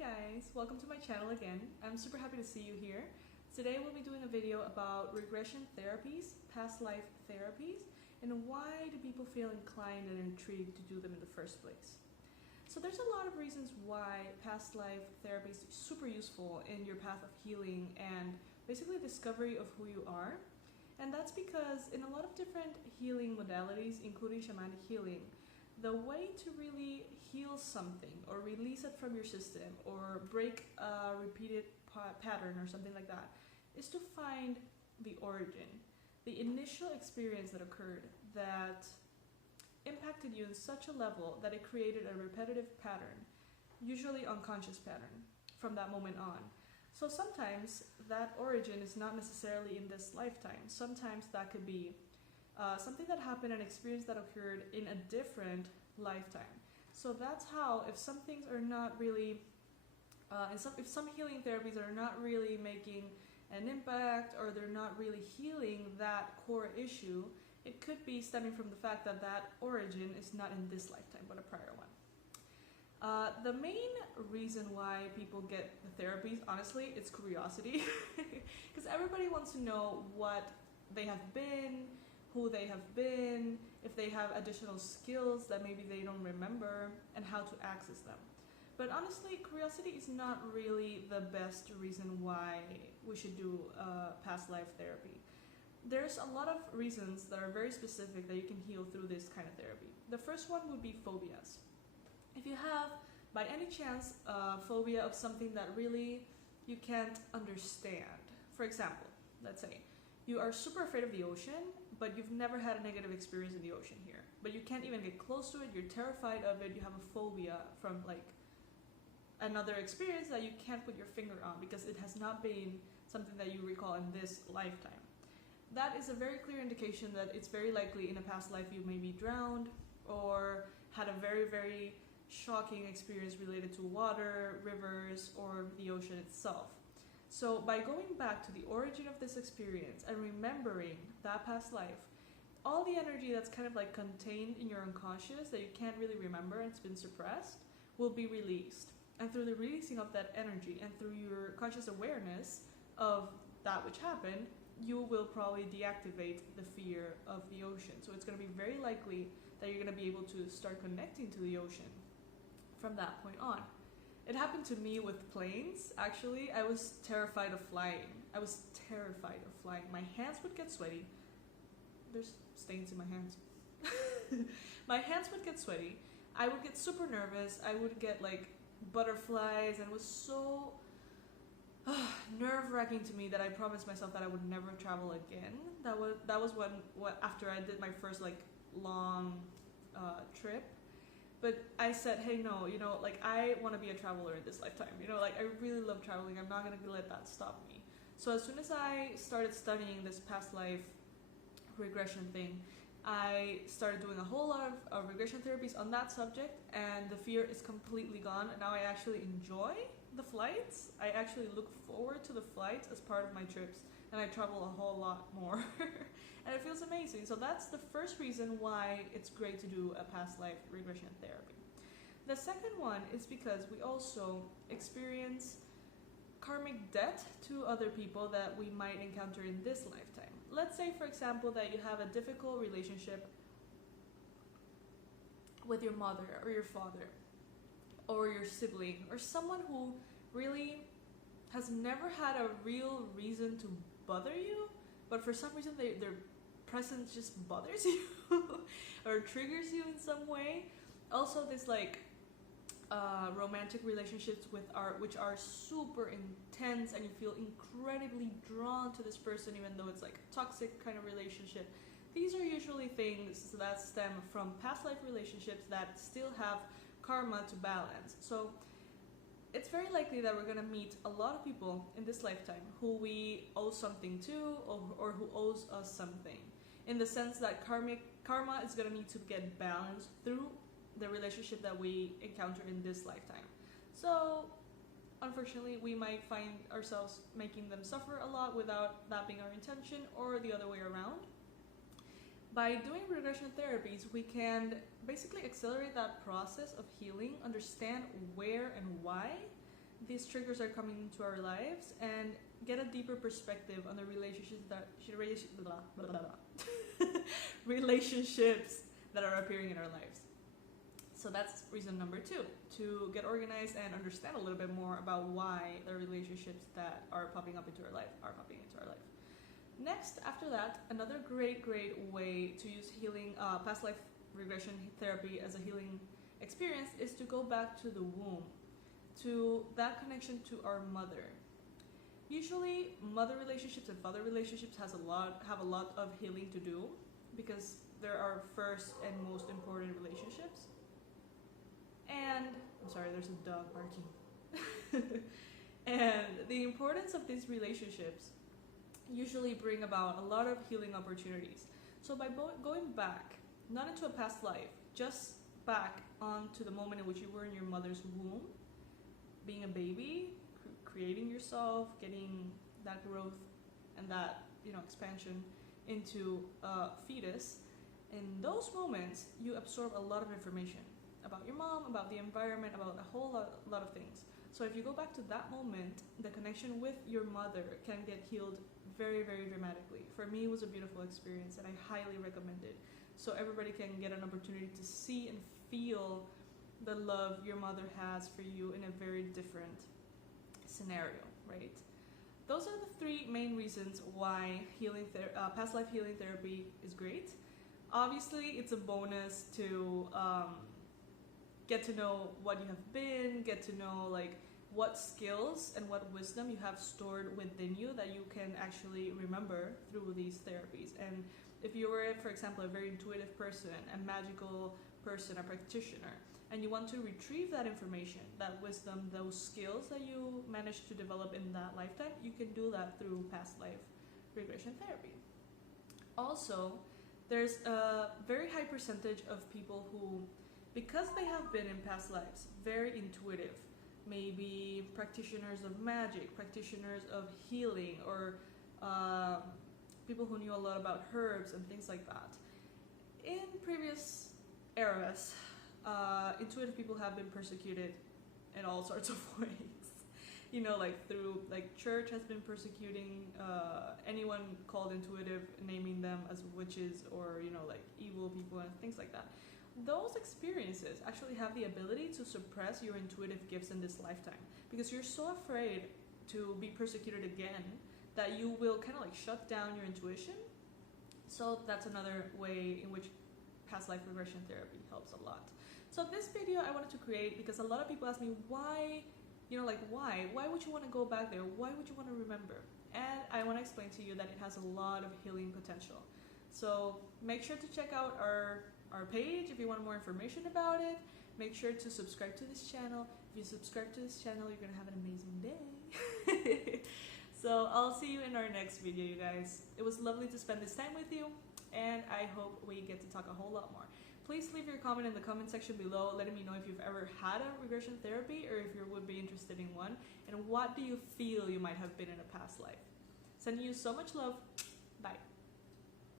guys, welcome to my channel again. I'm super happy to see you here. Today we'll be doing a video about regression therapies, past life therapies, and why do people feel inclined and intrigued to do them in the first place. So there's a lot of reasons why past life therapy is super useful in your path of healing and basically discovery of who you are. And that's because in a lot of different healing modalities, including shamanic healing, the way to really heal something or release it from your system or break a repeated pattern or something like that is to find the origin, the initial experience that occurred that impacted you in such a level that it created a repetitive pattern, usually unconscious pattern, from that moment on. So sometimes that origin is not necessarily in this lifetime. Sometimes that could be something that happened, an experience that occurred in a different lifetime. So that's how, if some things are not really, if some healing therapies are not really making an impact or they're not really healing that core issue, it could be stemming from the fact that that origin is not in this lifetime but a prior one. The main reason why people get the therapies, honestly, it's curiosity. Because everybody wants to know what they have been, who they have been, if they have additional skills that maybe they don't remember, and how to access them. But honestly, curiosity is not really the best reason why we should do past life therapy. There's a lot of reasons that are very specific that you can heal through this kind of therapy. The first one would be phobias. If you have, by any chance, a phobia of something that really you can't understand. For example, let's say you are super afraid of the ocean, but you've never had a negative experience in the ocean here. But you can't even get close to it, you're terrified of it, you have a phobia from like another experience that you can't put your finger on because it has not been something that you recall in this lifetime. That is a very clear indication that it's very likely in a past life you may be drowned or had a very, very shocking experience related to water, rivers, or the ocean itself. So by going back to the origin of this experience and remembering that past life, all the energy that's kind of like contained in your unconscious that you can't really remember and it's been suppressed will be released. And through the releasing of that energy and through your conscious awareness of that which happened, you will probably deactivate the fear of the ocean. So it's going to be very likely that you're going to be able to start connecting to the ocean from that point on. It happened to me with planes, actually. I was terrified of flying. My hands would get sweaty. There's stains in my hands. My hands would get sweaty. I would get super nervous. I would get like butterflies, and it was so nerve-wracking to me that I promised myself that I would never travel again. That was when after I did my first like long trip. But I said, hey, no, like I want to be a traveler in this lifetime. Like I really love traveling. I'm not going to let that stop me. So as soon as I started studying this past life regression thing, I started doing a whole lot of regression therapies on that subject, and the fear is completely gone. And now I actually enjoy the flights. I actually look forward to the flights as part of my trips, and I travel a whole lot more. And it feels amazing. So that's the first reason why it's great to do a past life regression therapy. The second one is because we also experience karmic debt to other people that we might encounter in this lifetime. Let's say, for example, that you have a difficult relationship with your mother or your father or your sibling or someone who really has never had a real reason to bother you, but for some reason their presence just bothers you or triggers you in some way. Also, this like romantic relationships which are super intense, and you feel incredibly drawn to this person even though it's like a toxic kind of relationship. These are usually things that stem from past life relationships that still have karma to balance. So it's very likely that we're going to meet a lot of people in this lifetime who we owe something to or who owes us something, in the sense that karma is going to need to get balanced through the relationship that we encounter in this lifetime. So unfortunately, we might find ourselves making them suffer a lot without that being our intention, or the other way around. By doing regression therapies, we can basically accelerate that process of healing, understand where and why these triggers are coming into our lives and get a deeper perspective on the relationships relationships that are appearing in our lives. So that's reason number 2, to get organized and understand a little bit more about why the relationships that are popping up into our life are popping into our life. Next, after that, another great way to use healing, past life regression therapy as a healing experience is to go back to the womb, to that connection to our mother. Usually, mother relationships and father relationships have a lot of healing to do because they're our first and most important relationships. And I'm sorry, there's a dog barking. And the importance of these relationships usually bring about a lot of healing opportunities. So by going back, not into a past life, just back onto the moment in which you were in your mother's womb, being a baby, creating yourself, getting that growth and that, you know, expansion into a fetus. In those moments, you absorb a lot of information about your mom, about the environment, about a whole lot of things. So if you go back to that moment, the connection with your mother can get healed very dramatically. For me, it was a beautiful experience and I highly recommend it. So everybody can get an opportunity to see and feel the love your mother has for you in a very different scenario, right? Those are the 3 main reasons why past life healing therapy is great. Obviously, it's a bonus to get to know what you have been, get to know like what skills and what wisdom you have stored within you that you can actually remember through these therapies. And if you were, for example, a very intuitive person, a magical person, a practitioner, and you want to retrieve that information, that wisdom, those skills that you managed to develop in that lifetime, you can do that through past life regression therapy. Also, there's a very high percentage of people who, because they have been in past lives, very intuitive, maybe practitioners of magic, practitioners of healing, or people who knew a lot about herbs and things like that. In previous eras, intuitive people have been persecuted in all sorts of ways. You know, like through, like church has been persecuting anyone called intuitive, naming them as witches or, you know, like evil people and things like that. Those experiences actually have the ability to suppress your intuitive gifts in this lifetime because you're so afraid to be persecuted again that you will kind of like shut down your intuition. So that's another way in which past life regression therapy helps a lot. So this video I wanted to create because a lot of people ask me why, you know, like why would you want to go back there? Why would you want to remember? And I want to explain to you that it has a lot of healing potential. So make sure to check out our page if you want more information about it. Make sure to subscribe to this channel. If you subscribe to this channel, you're gonna have an amazing day. So I'll see you in our next video, you guys. It was lovely to spend this time with you, and I hope we get to talk a whole lot more. Please leave your comment in the comment section below, letting me know if you've ever had a regression therapy or if you would be interested in one, and what do you feel you might have been in a past life. Sending you so much love.